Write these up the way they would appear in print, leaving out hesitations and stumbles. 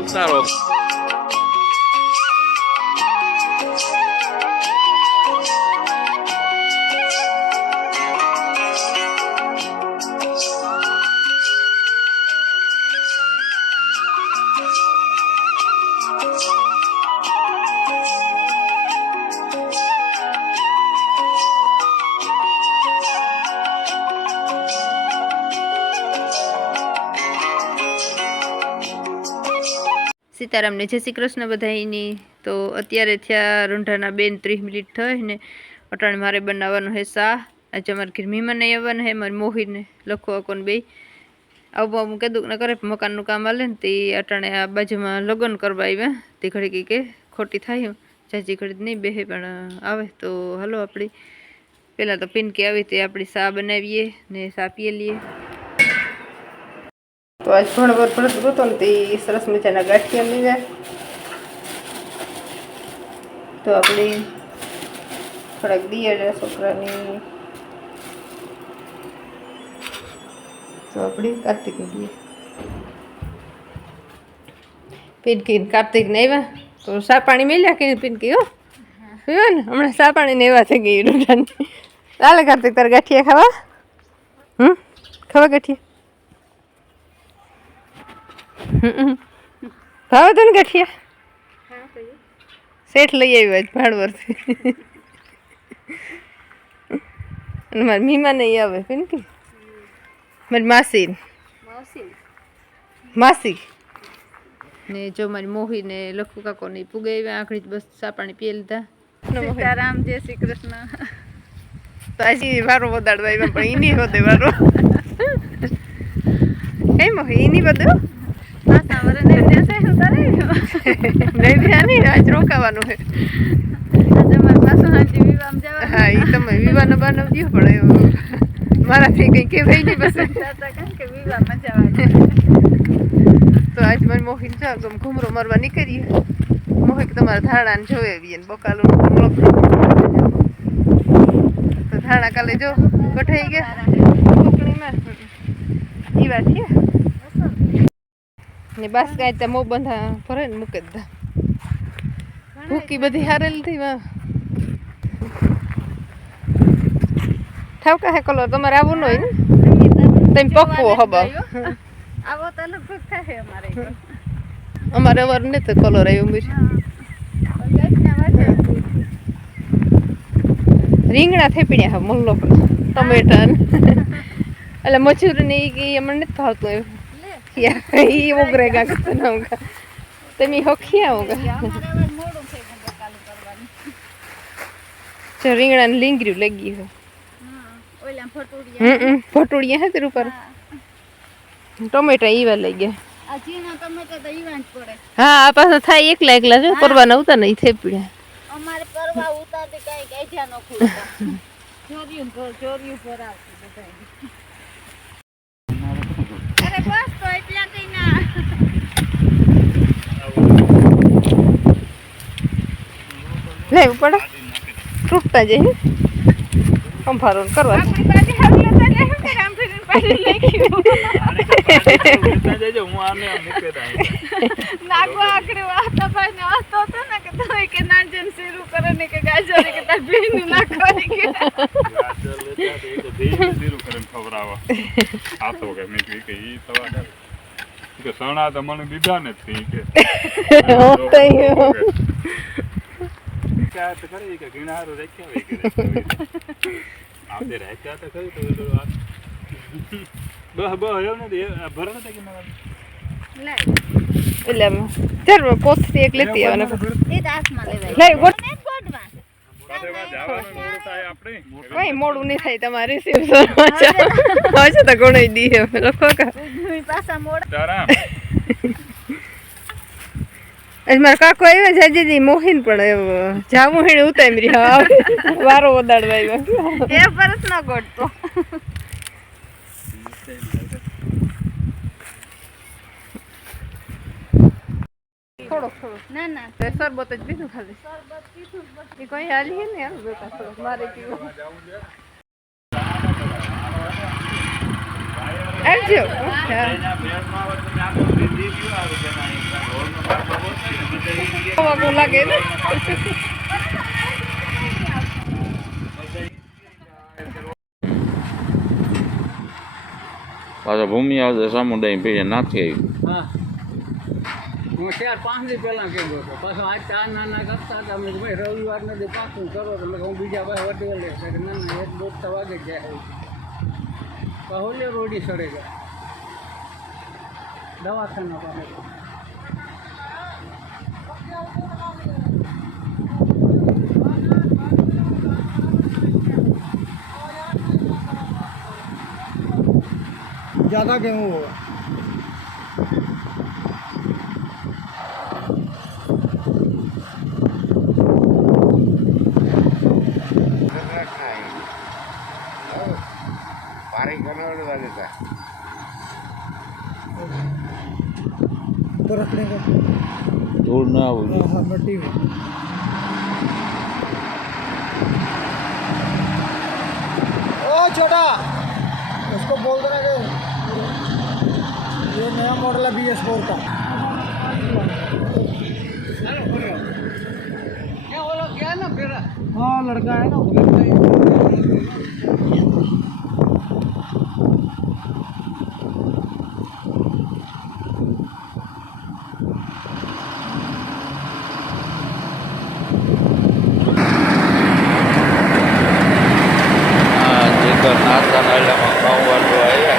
ઉતારો सीताराम ने जय श्री कृष्ण बधाईनी। तो अत्यारे थया रूंढाना 2:30 मिनिट थई ने अटाणे मारे बनाववानुं है शाह। आज अमारे घर मेहमान आववाना है, मारी मोही ने लखो अकोन बे आવું આવું કીધું ન કરે મકાનનું કામ હાલે ને તે અટાણે આ બાજુમાં લગ્ન કરવા આવ્યા તે ઘડી કે ખોટી થાય જાજી ઘડી નહીં બેહે પણ આવે તો હાલો આપણે પહેલાં તો પિનકી આવી તે આપણી શા બનાવીએ ને શા પીએ લઈએ। તો આજ ભણવર ભરત ગોતો ને તે સરસ મજાના ગાંઠિયા લીધા। તો આપણે થોડાક દિયડા છોકરાની तो अपनी कार्तिक निकली पिनकी कार्तिक नहीं वा तो सा पानी मिल जा कि पिनकी हो पीवा ने हमने सा पानी नहीं वा थे गई रूठान लाले कार्तिक तार गाठिया खावा खावा गाठिया खावा तो गाठिया सेठ लई आई आज भाड़वर से मार मीमा नहीं आवे पिनकी मारी मासी मासी ने जो मारी मोही ने लखू काको ने पुगे आखड़ी बस सा पानी पी लीधा। सीताराम जय श्री कृष्ण। तो आज वारो वधाड़वा पण ई नहीं होते वारो ए मोही ई नहीं बदो पासा वरे ने जैसे उतारे नहीं ध्यान नहीं आज रोकावानो है आज हमार पासो हाजी विवाह में जावा। हां ई तमे विवाह न बनावજો પણ माराथी कहीं के भाई नहीं बस के विवाह में जावा। तो आज मैं मोहिन चा गम घुमरो मरवा निकली मोहि के तुम्हारा धाड़ा ने जोवे बियन बकालो तो धाड़ा काले जो गठाई गया कोकणी में ई बात है ने बस गाय त मो बंधा फरे ने मुके दा भूकी बधी हारेल थी वा ठावका है कलर तुम्हारे आवो नो ने तम पक्को हबा आवो तो लगभग थाहे हमारे वर ने तो कलर आयो मुझे રીંગણા થેપીને હા મોલ્લો ટમેટા એટલે મચૂર ને ઈ અમને નથી ભાવતો ઈ ઓગરેગા કતો ના હોગા તમે હોખિયા હોગા જો રીંગણા ને લીંગરી લગી હો ઓલા ફટોડિયા ફટોડિયા હે તેર ઉપર ટમેટા ઈવા લઈ ગયા આ જીના ટમેટા તો ઈવા જ પડે। હા આ પાછા થાય એકલા એકલા જો પરવા નહોતા નહીં થેપીડા અમારે પરવા ઉતારતી કઈ ગાઈઠા નો ખુલતા ચોરિયું પર આવતી બધાય। અરે બસ તો એટલા કઈ ના લે ઉપર તૂટતા જાય કંફારો કરવા આપણી પાસે હાલ લેતા જાય કે રામફીર પાસે લઈ ગયો જજો હું આને મૂકે દા નાગવા આકડે વાતા ભાઈ ને વાતો હતો ને કે તોય કે નાજન શરૂ કરે ને કે ગાજર કે તાર બેન નાખવાની કે ગાજર લેતા તો ધીરે ધીરે કરીને ખવરાવા આ તો કે મે કે ઈ સવા કે સણા તો મને દીધા નથી કે હોતયો क्या तो करे कि गिनारो रख्या है कि आपने रख्या तो खरी तो बह बह हो ने भरन था कि ना લે એટલે ચાલ પોથથી એક લેતી આવને એ દાસ માં લેવાય લે ગોટ ને ગોટવા પાછા જવાનું મોડું થાય આપણે કોઈ મોડું નહીં થાય તમારે રિસેપ્શન હશે તો ઘણો દી હે લખો કા હું પાસા મોડ તારા आज मार काको आव्या जाजीदी मोहिन पण जावू हेणे उतामरी हा वारो वदाडवा आव्या એ પરત ન ગોટતો થોડો થોડો ના ના તે શરબત જ પીધું ખાલી શરબત પીધું એ કોઈ હાલી હે ને બેટા થોડો મારે પીવો આવજો વાગું લાગે ને પાછો ભૂમિ આવશે સમુદાય પીએ નાથી આવ્યું હા હું 4-5 દી પહેલાં કહેતો હતો પાછો આજ ચા નાના કરતા હતા અમે ભાઈ રવિવાર નથી પાછું કરો એટલે હું બીજા પાસે વટી લે નાના 1-2 વાગે જાય પહોલે રોડી સડે ગયા દવાખાના પાસે ज़्यादा गेहूँ होगा तो रखने का ધૂળ ના આવવું જોઈએ. हाँ मिट्टी में ओ छोटा उसको बोल देना कि ये नया मॉडल है BS4 का क्या बोलो क्या ना फिर हाँ लड़का है ना આ જીગર નાતા નાયલામાં ખાવાનું આવ્યા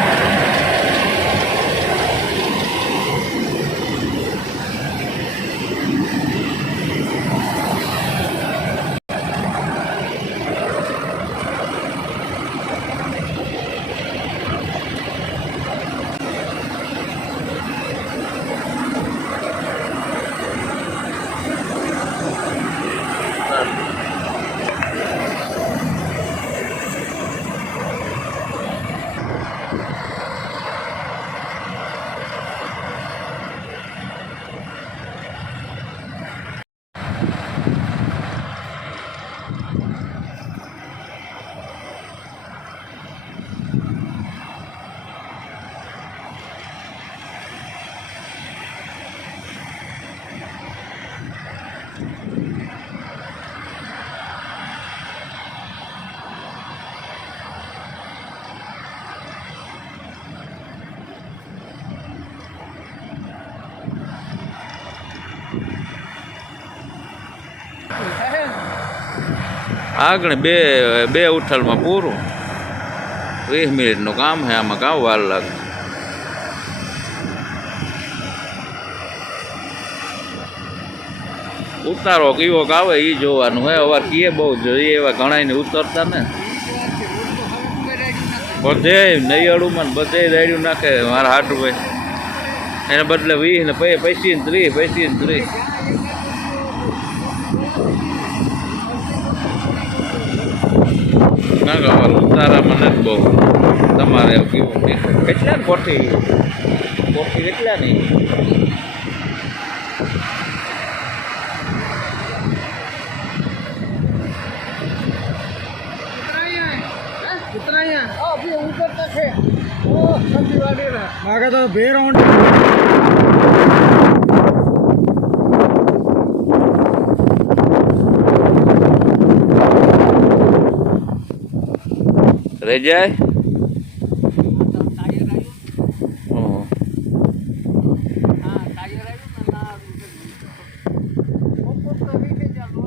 આગળ બે ઉથલમાં પૂરું 20 મિનિટનું કામ છે આમાં કામ વાર લાગે ઉતારો કેવો આવે એ જોવાનું હે અવાર કીએ બહુ જોઈએ એવા ઘણા ને ઉતરતા ને બધે નૈયાળુમાં બધે રેડ્યું નાખે મારા હાટું ભાઈ એને બદલે 20 ને પૈસી ને 30 પૈસી ને 30 ના ખબર ઉતારા મને જ બહુ તમારે કેવું કેટલા ને કોઠી કેટલા નહીં कितना यहाँ अभी ऊपर तक है ओ ठंडी वाली रहा आगे तो बे राउंड રહી જાય टायर आयु હં. हाँ टायर आयु ना ऊपर तो भी के चालू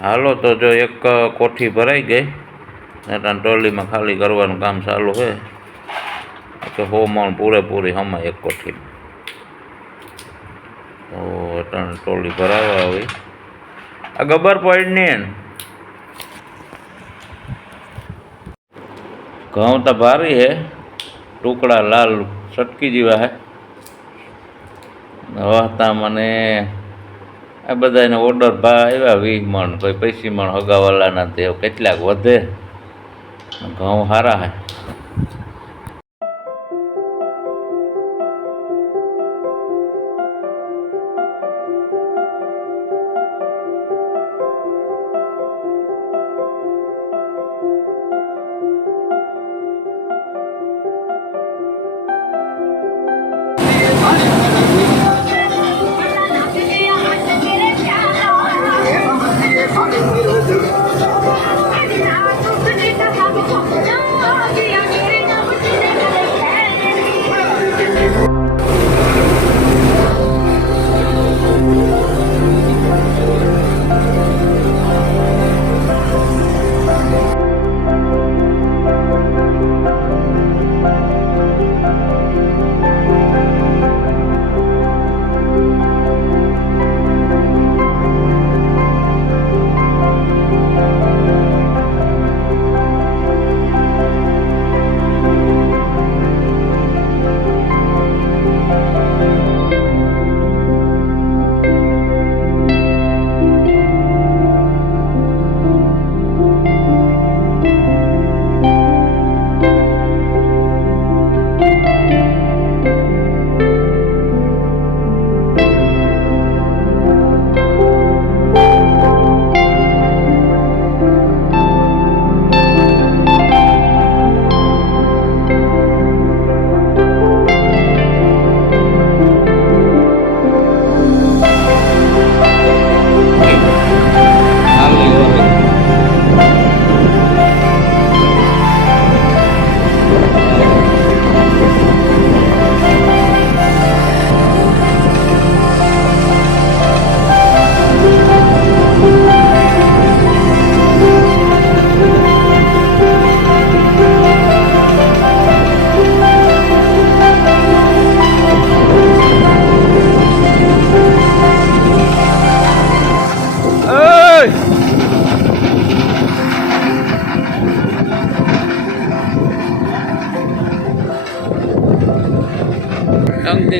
હાલો તો જો એક કોઠી ભરાઈ ગઈ એટલે ટ્રોલીમાં ખાલી કરવાનું કામ ચાલુ છે કે 100 મણ પૂરેપૂરી હમાય એક કોઠીમાં તો એટલે ટ્રોલી ભરાવા આવી આ ગબર પડી ને ઘઉં તો ભારી હે ટુકડા લાલ સટકી જેવા હે વાહતા મને આ બધાને ઓર્ડર ભાવ આવ્યા 20 મણ કોઈ 25 મણ હગાવાલાના તે કેટલાક વધે ઘઉં સારા હે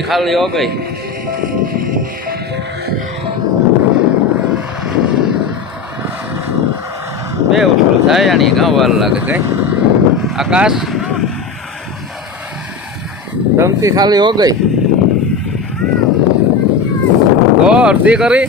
ખાલી હો ગઈ. બે ઉઠલું થાય આની ગાં વાર લાગે કઈ. આકાશ ધમકી ખાલી હો ગઈ. તો અડધી કરી